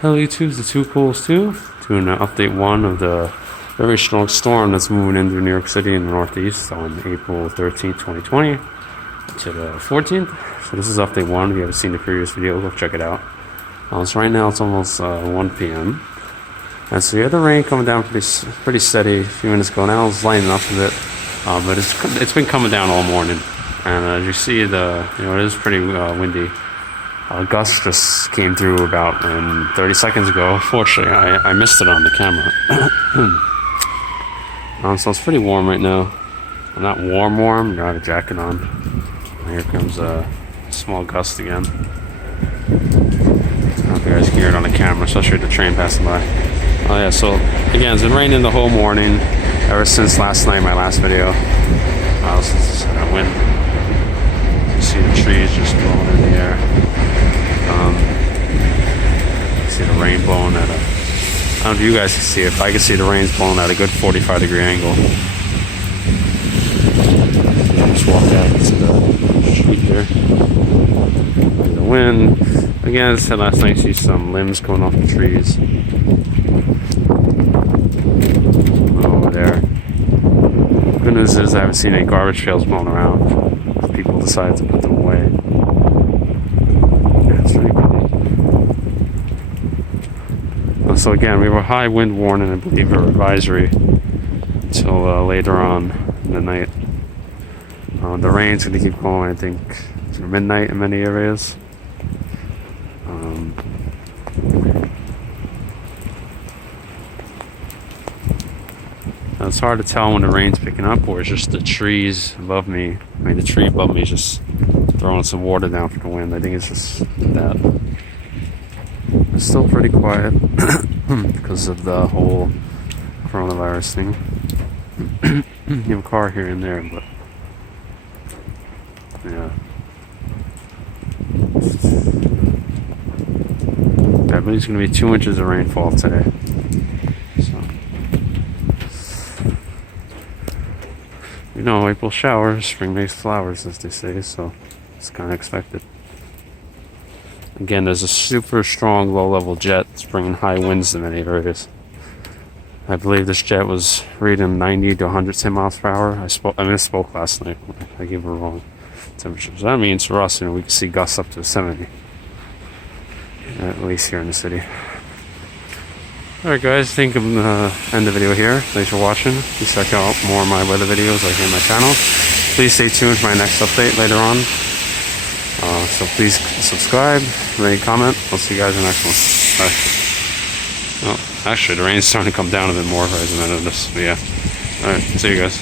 Hello YouTube, the Two Cools 2, doing update 1 of the very strong storm that's moving into New York City in the Northeast on April 13th, 2020 to the 14th. So this is update 1. If you haven't seen the previous video, go check it out. So right now it's almost 1 p.m. And so you have the rain coming down pretty steady a few minutes ago. Now it's lightening up a bit, but it's been coming down all morning. And as you see, it is pretty windy. Gusts just came through about 30 seconds ago. Unfortunately, I missed it on the camera. So it's pretty warm right now. I'm not warm, got a jacket on. Here comes a small gust again. I don't know if you guys can hear it on the camera, especially with the train passing by. Oh yeah, so again, it's been raining the whole morning, ever since last night, my last video. Since that wind. You see the trees just blowing in the air. See the rain blowing at I don't know if you guys can see it. If I can see the rain's blowing at a good 45-degree angle. So just walk out into the street here. The wind. Again, as I said last night, you see some limbs coming off the trees. Over there. Good news is I haven't seen any garbage pails blown around. People decide to put them away. So again, we have a high wind warning, I believe, or advisory until later on in the night. The rain's going to keep going, I think, through midnight in many areas. It's hard to tell when the rain's picking up or it's just the trees above me. I mean, the tree above me is just throwing some water down from the wind. I think it's just that. It's still pretty quiet because of the whole coronavirus thing. You have a car here and there, but yeah. I believe it's going to be 2 inches of rainfall today. So, you know, April showers, spring makes flowers, as they say, so it's kind of expected. Again, there's a super strong low-level jet that's bringing high winds in many areas. I believe this jet was reading 90 to 110 miles per hour. I misspoke last night. I gave a wrong temperature. So that means for us, we can see gusts up to 70. At least here in the city. Alright guys, I think I'm going to end the video here. Thanks for watching. Please check out more of my weather videos like here on my channel. Please stay tuned for my next update later on. So please subscribe, rate, comment. I'll see you guys in the next one. Bye. Oh, actually, the rain's starting to come down a bit more as I noticed. But yeah. Alright, see you guys.